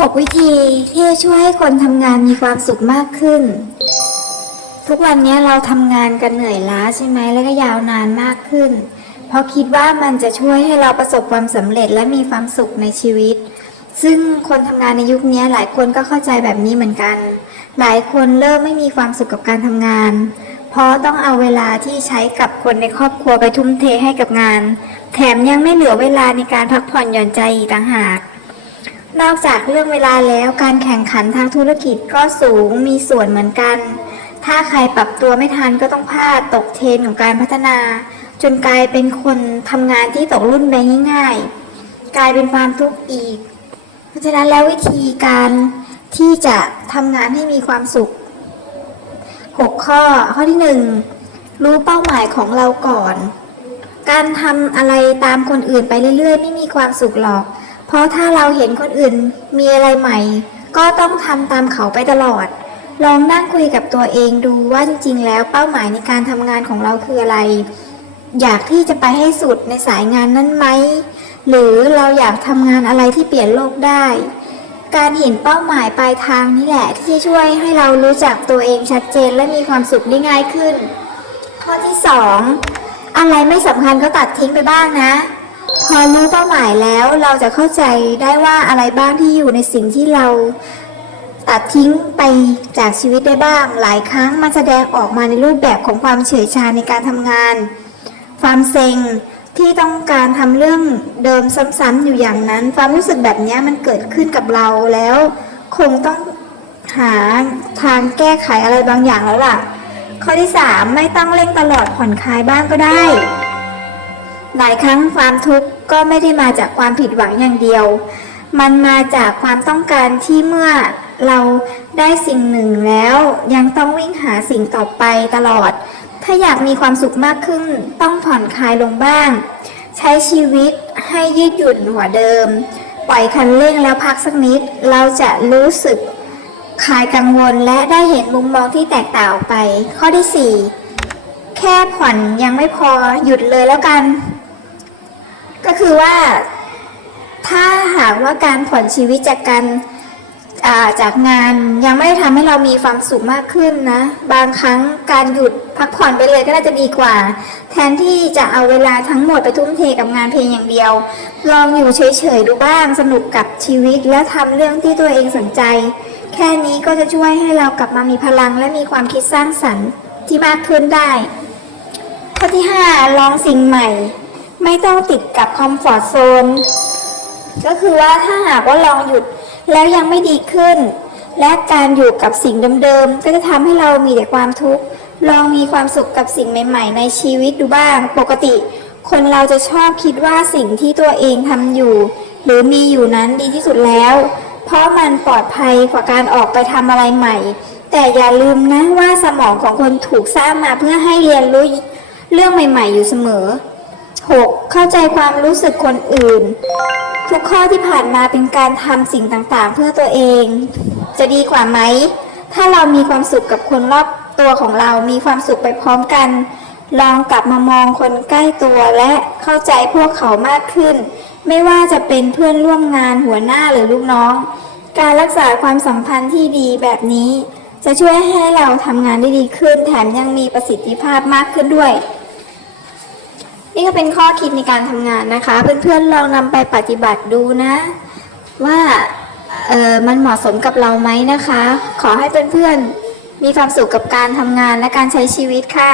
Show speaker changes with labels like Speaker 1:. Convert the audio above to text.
Speaker 1: 6 วิธีที่จะช่วยให้คนทำงานมีความสุขมากขึ้น ทุกวันนี้เราทำงานกันเหนื่อยล้าใช่ไหมแล้วก็ยาวนานมากขึ้น เพราะคิดว่ามันจะช่วยให้เราประสบความสำเร็จและมีความสุขในชีวิต ซึ่งคนทำงานในยุคนี้หลายคนก็เข้าใจแบบนี้เหมือนกัน หลายคนเริ่มไม่มีความสุขกับการทำงาน เพราะต้องเอาเวลาที่ใช้กับคนในครอบครัวไปทุ่มเทให้กับงาน แถมยังไม่เหลือเวลาในการพักผ่อนหย่อนใจอีกต่างหาก นอกจากเรื่องเวลาแล้วการแข่งขันทางธุรกิจก็สูงมีส่วนเหมือนกัน ถ้าใครปรับตัวไม่ทันก็ต้องพลาดตกเทรนของการพัฒนา จนกลายเป็นคนทำงานที่ตกรุ่นไปง่ายๆ กลายเป็นความทุกข์อีก เพราะฉะนั้นแล้ววิธีการที่จะทำงานให้มีความสุข 6 ข้อ ข้อที่ 1 รู้เป้าหมายของเราก่อน การทำอะไรตามคนอื่นไปเรื่อยๆ ไม่มีความสุขหรอก เพราะถ้าเราเห็นคนอื่นมีอะไรใหม่ ก็ต้องทำตามเขาไปตลอด ลองนั่งคุยกับตัวเองดูว่าจริงๆ แล้วเป้าหมายในการทำงานของเราคืออะไร อยากที่จะไปให้สุดในสายงานนั้นไหม หรือเราอยากทำงานอะไรที่เปลี่ยนโลกได้ การเห็นเป้าหมายปลายทางนี่แหละที่ช่วยให้เรารู้จักตัวเองชัดเจนและมีความสุขได้ง่ายขึ้น ข้อที่ 2 อะไรไม่สำคัญก็ตัดทิ้งไปบ้างนะ พอรู้เป้าหมายแล้วเราจะเข้าใจได้ว่าอะไรบ้างที่อยู่ในสิ่งที่เราตัดทิ้งไปจากชีวิตได้บ้าง หลายครั้งมันแสดงออกมาในรูปแบบของความเฉื่อยชาในการทำงาน ความเซ็งที่ต้องการทำเรื่องเดิมซ้ำๆอยู่อย่างนั้น ความรู้สึกแบบนี้มันเกิดขึ้นกับเราแล้ว คงต้องหาทางแก้ไขอะไรบางอย่างแล้วล่ะ ข้อที่ 3 ไม่ต้องเร่งตลอดผ่อนคลายบ้างก็ได้ หลายครั้งความทุกข์ก็ไม่ได้มาจากความผิดหวังอย่างเดียว มันมาจากความต้องการที่เมื่อเราได้สิ่งหนึ่งแล้ว ยังต้องวิ่งหาสิ่งต่อไปตลอด ถ้าอยากมีความสุขมากขึ้น ต้องผ่อนคลายลงบ้าง ใช้ชีวิตให้ยืดหยุ่นหัวเดิม ปล่อยคันเร่งแล้วพักสักนิด เราจะรู้สึกคลายกังวลและได้เห็นมุมมองที่แตกต่างออกไป ข้อที่ 4 แค่ผ่อนยังไม่พอหยุดเลยแล้วกัน ก็คือว่าถ้าหากว่าการผ่อนชีวิตจากการาจากงานยังไม่ได้ทำให้เรามีความสุขมากขึ้นนะ บางครั้งการหยุดพักผ่อนไปเลยก็น่าจะดีกว่า แทนที่จะเอาเวลาทั้งหมดไปทุ่มเทกับงานเพียงอย่างเดียว ลองอยู่เฉยๆดูบ้างสนุกกับชีวิตและทำเรื่องที่ตัวเองสนใจ แค่นี้ก็จะช่วยให้เรากลับมามีพลังและมีความคิดสร้างสรรค์ที่มากขึ้นได้ ข้อที่ 5 ลองสิ่งใหม่ ไม่ต้องติดกับคอมฟอร์ทโซนก็คือว่าถ้าหากว่าลองหยุดแล้วยังไม่ดีขึ้น และการอยู่กับสิ่งเดิมๆก็จะทำให้เรามีแต่ความทุกข์ลองมีความสุขกับสิ่งใหม่ ๆ ในชีวิตดูบ้าง ปกติ คนเราจะชอบคิดว่าสิ่งที่ตัวเองทำอยู่ หรือมีอยู่นั้นดีที่สุดแล้ว เพราะมันปลอดภัยกว่าการออกไปทำอะไรใหม่ แต่อย่าลืมนะว่าสมองของคนถูกสร้างมาเพื่อให้เรียนรู้เรื่องใหม่ ๆ อยู่เสมอ 6. เข้าใจความรู้สึกคนอื่น ทุกข้อที่ผ่านมาเป็นการทำสิ่งต่างๆ เพื่อตัวเอง จะดีกว่าไหม ถ้าเรามีความสุขกับคนรอบตัวของเรา มีความสุขไปพร้อมกัน ลองกลับมามองคนใกล้ตัวและเข้าใจพวกเขามากขึ้น ไม่ว่าจะเป็นเพื่อนร่วมงานหัวหน้าหรือลูกน้อง การรักษาความสัมพันธ์ที่ดีแบบนี้ จะช่วยให้เราทำงานได้ดีขึ้น แถมยังมีประสิทธิภาพมากขึ้นด้วย นี่ก็เป็นข้อคิดในการทำงานนะคะ เพื่อนๆลองนำไปปฏิบัติดูนะ ว่าเออมันเหมาะสมกับเราไหมนะคะ ขอให้เพื่อนๆมีความสุขกับการทำงานและการใช้ชีวิตค่ะ